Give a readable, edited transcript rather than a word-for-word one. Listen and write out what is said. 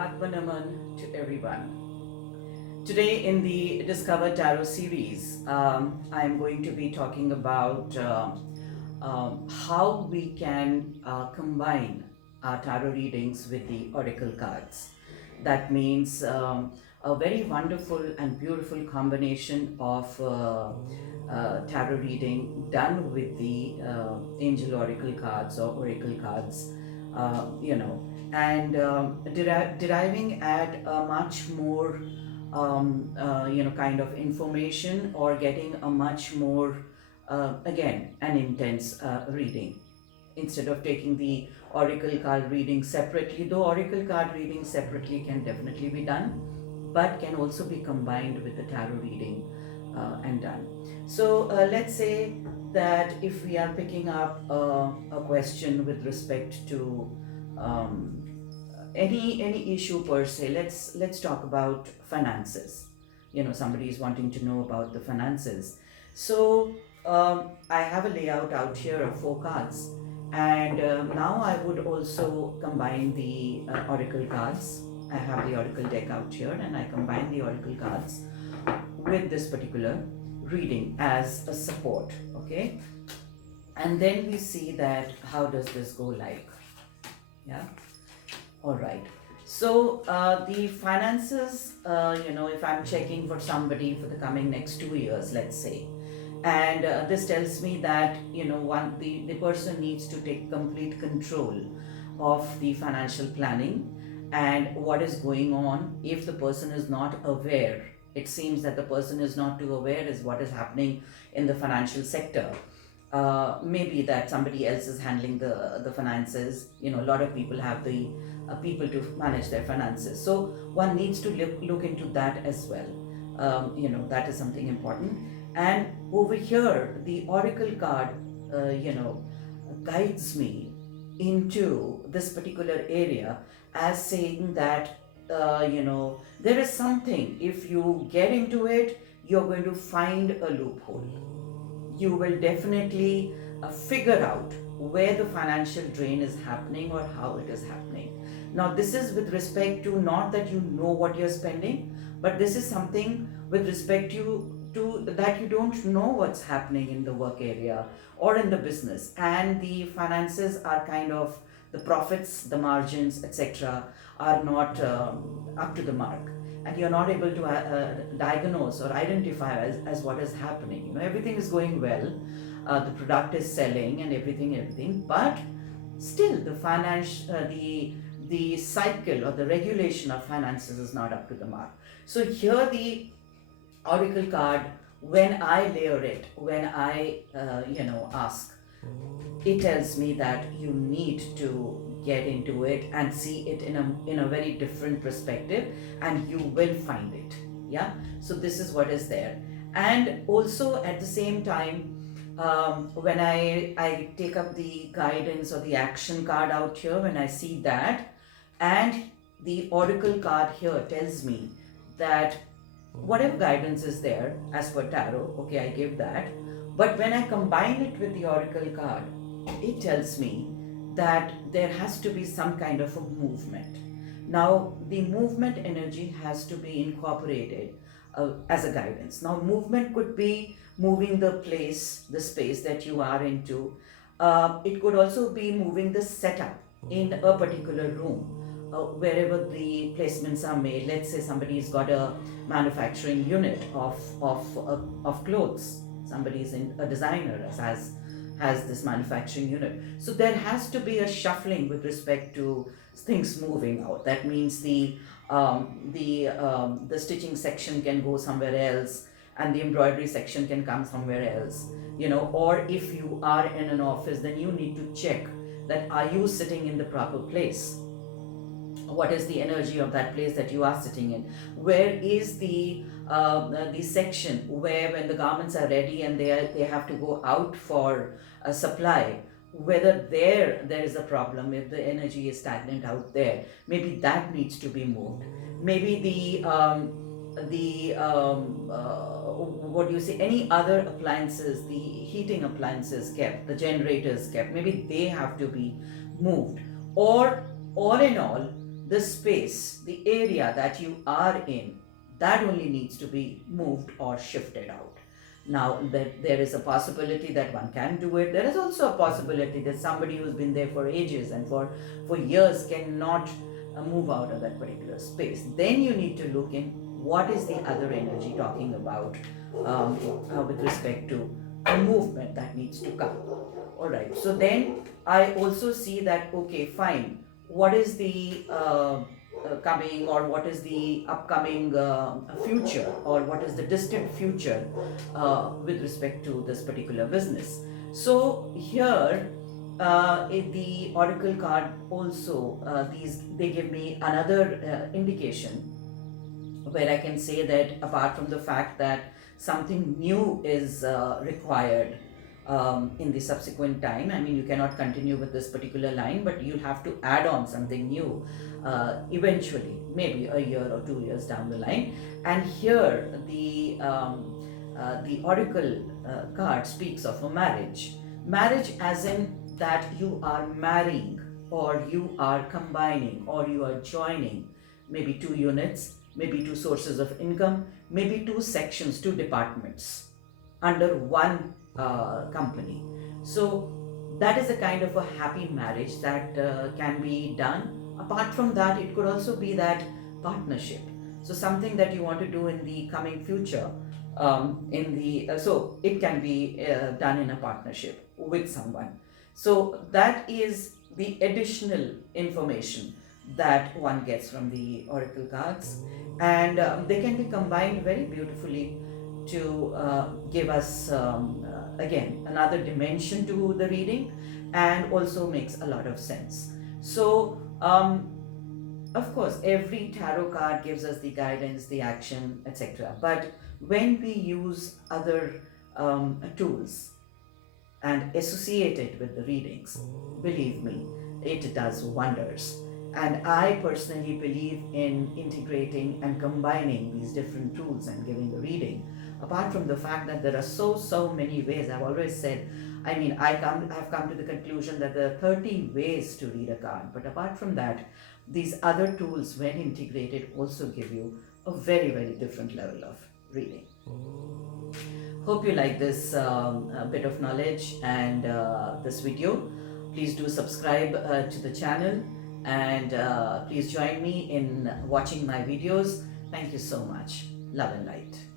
Atmanaman to everyone. Today in the Discover Tarot series, I am going to be talking about how we can combine our tarot readings with the oracle cards. That means a very wonderful and beautiful combination of tarot reading done with the angel oracle cards or oracle cards, and deriving at a much more kind of information, or getting a much more again an intense reading, instead of taking the oracle card reading separately. Though oracle card reading separately can definitely be done, but can also be combined with the tarot reading and done. So let's say that if we are picking up a question with respect to um, any issue per se, let's talk about finances. Somebody is wanting to know about the finances. So I have a layout out here of 4 cards, and now I would also combine the oracle cards. I have the oracle deck out here, and I combine the oracle cards with this particular reading as a support. Okay, and then we see that how does this go like. Yeah. All right. So the finances, if I'm checking for somebody for the coming next 2 years, let's say, and this tells me that the person needs to take complete control of the financial planning and what is going on. If the person is not aware, it seems that the person is not too aware is what is happening in the financial sector. Maybe that somebody else is handling the finances. A lot of people have the people to manage their finances, so one needs to look into that as well. That is something important. And over here the oracle card guides me into this particular area, as saying that there is something, if you get into it, you're going to find a loophole. You will definitely figure out where the financial drain is happening or how it is happening. Now, this is with respect to not that you know what you're spending, but this is something with respect to that you don't know what's happening in the work area or in the business, and the finances are kind of, the profits, the margins, etc., are not up to the mark, and you're not able to diagnose or identify as what is happening. Everything is going well, the product is selling and everything, but still the the cycle or the regulation of finances is not up to the mark. So here the oracle card, when I layer it, when I ask, it tells me that you need to get into it and see it in a very different perspective, and you will find it. Yeah. So this is what is there. And also at the same time, when I take up the guidance or the action card out here, when I see that, and the oracle card here tells me that whatever guidance is there as per tarot, okay, I give that. But when I combine it with the oracle card, it tells me that there has to be some kind of a movement. Now, the movement energy has to be incorporated as a guidance. Now, movement could be moving the space that you are into. It could also be moving the setup in a particular room. Wherever the placements are made. Let's say somebody's got a manufacturing unit of clothes. Somebody's a designer has this manufacturing unit. So there has to be a shuffling with respect to things moving out. That means the stitching section can go somewhere else, and the embroidery section can come somewhere else. Or if you are in an office, then you need to check that are you sitting in the proper place. What is the energy of that place that you are sitting in? Where is the section where, when the garments are ready and they have to go out for a supply, whether there is a problem, if the energy is stagnant out there, maybe that needs to be moved. Maybe what do you say, any other appliances, the heating appliances kept, the generators kept, maybe they have to be moved. Or all in all, the space, the area that you are in, that only needs to be moved or shifted out. Now, that there is a possibility that one can do it. There is also a possibility that somebody who's been there for ages and for years cannot move out of that particular space. Then you need to look in what is the other energy talking about with respect to a movement that needs to come. All right. So then I also see that, okay, fine. What is the coming, or what is the upcoming future, or what is the distant future with respect to this particular business? So here, the oracle card also, these they give me another indication where I can say that apart from the fact that something new is required in the subsequent time, I mean, you cannot continue with this particular line, but you'll have to add on something new eventually, maybe a year or 2 years down the line. And here, the oracle card speaks of a marriage. Marriage, as in that you are marrying, or you are combining, or you are joining maybe two units, maybe two sources of income, maybe two sections, two departments under one company. So that is a kind of a happy marriage that can be done. Apart from that, it could also be that partnership. So something that you want to do in the coming future, in the so it can be done in a partnership with someone. So that is the additional information that one gets from the oracle cards, and they can be combined very beautifully to give us again another dimension to the reading, and also makes a lot of sense. So of course every tarot card gives us the guidance, the action, etc., but when we use other tools and associate it with the readings, believe me, it does wonders. And I personally believe in integrating and combining these different tools and giving the reading. Apart from the fact that there are so many ways, I've always said, I mean, I've come to the conclusion that there are 30 ways to read a card. But apart from that, these other tools, when integrated, also give you a very different level of reading. Hope you like this bit of knowledge and this video. Please do subscribe to the channel, and please join me in watching my videos. Thank you so much. Love and light.